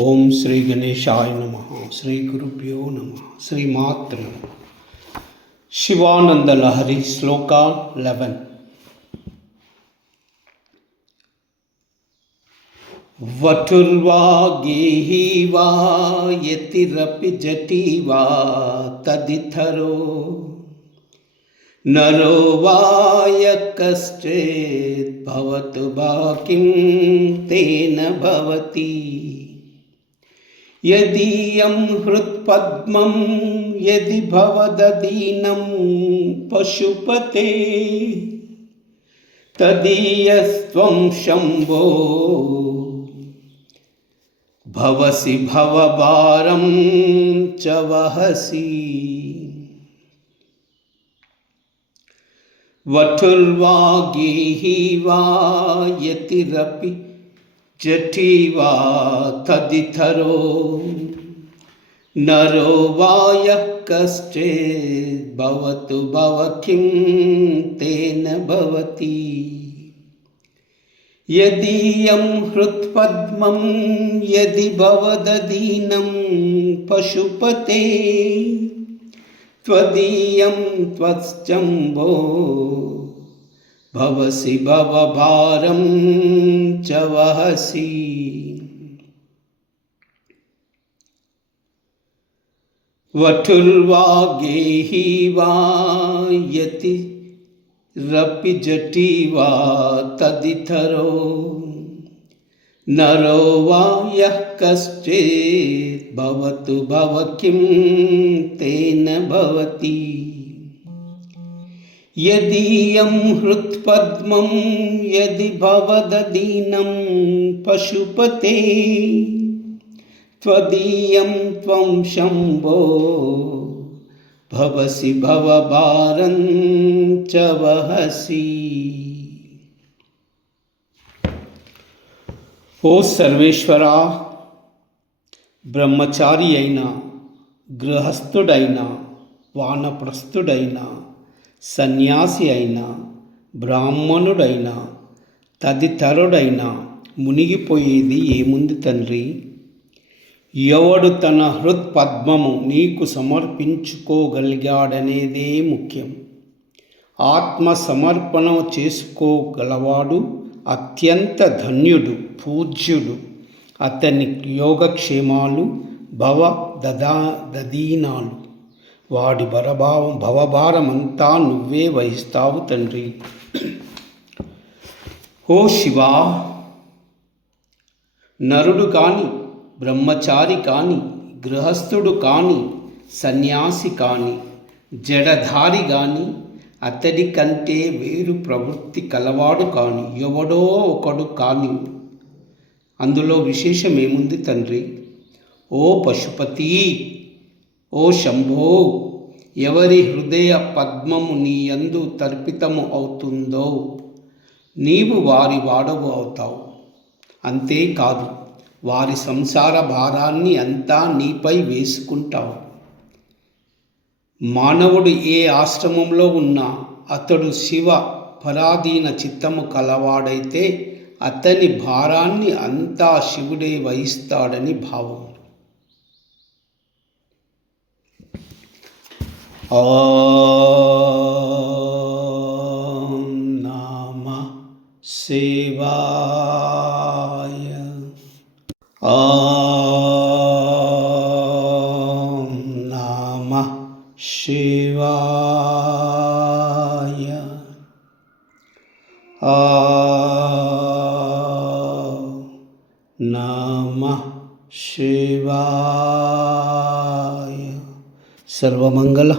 ఓం శ్రీ గణేశాయ నమః. శ్రీ గురుభ్యో నమః. శ్రీమాత్రే నమః. శివానంద లహరి శ్లోక 11. వటుర్వా గేహి వా యతిరపి జటి వా తదితరో నరో వాయ కశ్చిత్ భవతు బాకిం తేన భవతి యదీయం హృత్పద్మం యది భవదదీనం పశుపతే తదీయస్త్వం శంభో భవసి భవభారం చ వహసి. వటుర్వా గేహి వా యతిరపి జటి వా తదితరో నరో వాయ కశ్చిత్ భవతు భవకిం తేన భవతి యదీయం హృత్పద్మం యది భవదదీనం పశుపతే త్వదీయం త్వశ్చంభో భవసి భవభారం చ వహసి. వటుర్వా గేహి వా యతిరపి జటి వా తదితరో నరో వా యః కశ్చిత్ భవతు భవకిం తేన భవతి యదీయం హృత్పద్మం యది భవదదీనం పశుపతే త్వదీయం త్వం శంభో భవసి భవభారం చ వహసి. ఓ సర్వేశ్వరా, బ్రహ్మచారి అయినా, గృహస్థుడైనా, వానప్రస్థుడైనా, సన్యాసి అయినా, బ్రాహ్మణుడైనా, తదితరుడైనా మునిగిపోయేది ఏముంది తండ్రి? ఎవడు తన హృత్పద్మము నీకు సమర్పించుకోగలిగాడనేదే ముఖ్యం. ఆత్మ సమర్పణ చేసుకోగలవాడు అత్యంత ధన్యుడు, పూజ్యుడు. అతని యోగక్షేమాలు దదీనాలు. వాడి భవభారమంతా నువ్వే వహిస్తావు తండ్రి. ఓ శివా, నరుడు కాని, బ్రహ్మచారి కాని, గృహస్థుడు కాని, సన్యాసి కాని, జడధారి కాని, అతడి కంటే వేరు ప్రవృత్తి కలవాడు కాని, ఎవడో ఒకడు కాని, అందులో విశేషమేముంది తండ్రి? ఓ పశుపతి, ఓ శంభో, ఎవరి హృదయ పద్మము నీ యందు తర్పితము అవుతుందో నీవు వారి వాడవు అవుతావు. అంతేకాదు, వారి సంసార భారాన్ని అంతా నీపై వేసుకుంటావు. మానవుడు ఏ ఆశ్రమంలో ఉన్నా అతడు శివ పరాధీన చిత్తము కలవాడైతే అతని భారాన్ని అంతా శివుడే వహిస్తాడని భావం. ఓం నమః శివాయ. ఓం నమః శివాయ. ఓం నమః శివాయ. సర్వమంగళ